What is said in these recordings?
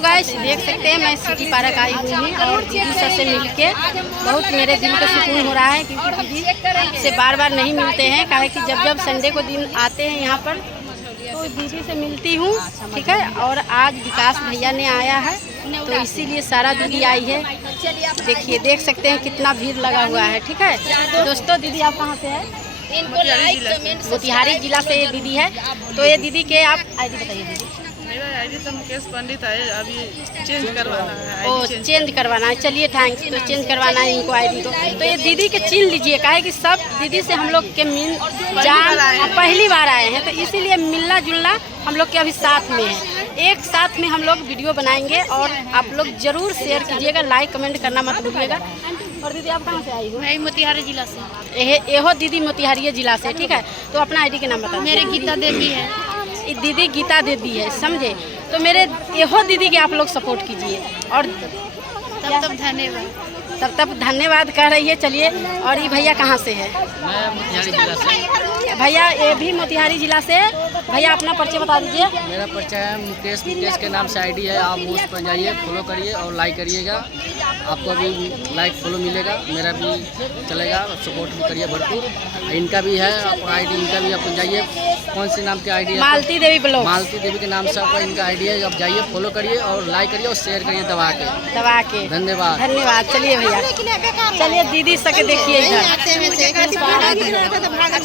Guys देख सकते हैं मैं सिटी पार्क आई हुई हूँ और दीदी सर से मिलके बहुत मेरे दिल को सुकून हो रहा है, क्योंकि दीदी से बार बार नहीं मिलते हैं। काहे कि जब जब संडे को दिन आते हैं यहाँ पर तो दीदी से मिलती हूँ, ठीक है। और आज विकास भैया ने आया है तो इसीलिए सारा दीदी आई है। देखिए देख सकते हैं कितना भीड़ लगा हुआ है, ठीक है। तो दोस्तों दीदी आप कहाँ से हैं? मोतिहारी जिला से ये दीदी है। तो ये दीदी के आप आईडी बताइए दीदी। मेरा आईडी तो मुकेश पंडित है, अभी चेंज करवाना है। ओ चेंज करवाना है, चलिए थैंक्स। तो चेंज करवाना है इनको आईडी को। तो ये दीदी के चीन लीजिए, काहे कि सब दीदी से हम लोग के मिल जान पहली बार आए हैं, तो इसीलिए मिलना जुलना हम लोग के अभी साथ में है। एक साथ में हम लोग वीडियो बनाएंगे और आप लोग जरूर शेयर कीजिएगा, लाइक कमेंट करना मत भूलिएगा। और दीदी आप कहाँ से आई हो? मैं मोतिहारी जिला से। एहो दीदी मोतिहारी जिला से, ठीक है। तो अपना आईडी के नाम बताओ। मेरे गीता देवी है। दीदी गीता देवी है, समझे। तो मेरे एहो दीदी के आप लोग सपोर्ट कीजिए और तब धन्यवाद। तब धन्यवाद कह रही है। चलिए, और ये भैया कहाँ से है? मैं मोतिहारी जिला से। भैया ये भी मोतिहारी जिला से। भैया अपना परिचय बता दीजिए। मेरा परिचय है मुकेश के नाम से आईडी है। आप उस पर जाइए, फॉलो करिए और लाइक करिएगा, आपको भी लाइक फॉलो मिलेगा, मेरा भी चलेगा। सपोर्ट भी करिए भरपूर। इनका भी है आईडी, इनका भी आप जाइए। कौन सी नाम की आईडी है? मालती देवी ब्लॉग। मालती देवी के नाम से आपका इनका आईडी है। आप जाइए, फॉलो करिए और लाइक करिए और शेयर करिए दबा के। धन्यवाद धन्यवाद। चलिए भैया, चलिए दीदी सके देखिए इधर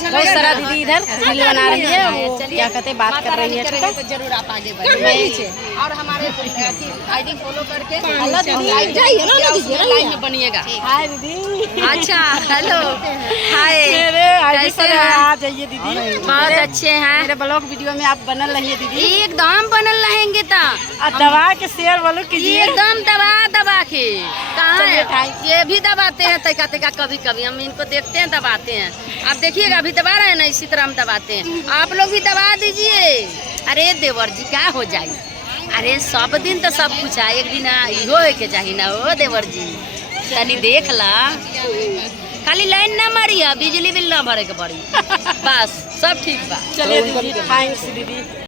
बहुत सारा दीदी इधर रील बना रही है, वो क्या कहते हैं बात कर रही है, ठीक है। जरूर आप आगे बढ़िए और हमारे आईडी फॉलो करके लाइन में बनिएगा। हाय दीदी। अच्छा हेलो हाय, मेरे आईडी पर आ जाइए दीदी। बहुत अच्छे हैं। मेरे ब्लॉग वीडियो में आप बनल रहिए दीदी, एकदम बनल रहेंगे तो दबा के शेयर वालों कीजिए, एकदम दबा के। कहाँ चलिए, है ये भी दबाते हैं तैका कभी कभी हम इनको देखते हैं दबाते हैं। आप देखिएगा अभी दबा रहे हैं ना, इसी तरह हम दबाते हैं। आप लोग भी दबा दीजिए। अरे देवर जी क्या हो जाए, अरे सब दिन तो सब कुछ है, एक दिन इहो के चाहिए ना हो देवर जी। तनी देख ला, खाली लाइन ना मारी है, बिजली बिल ना भरे के पड़ी, बस सब ठीक बा। चलिए दीदी, थैंक्स दीदी।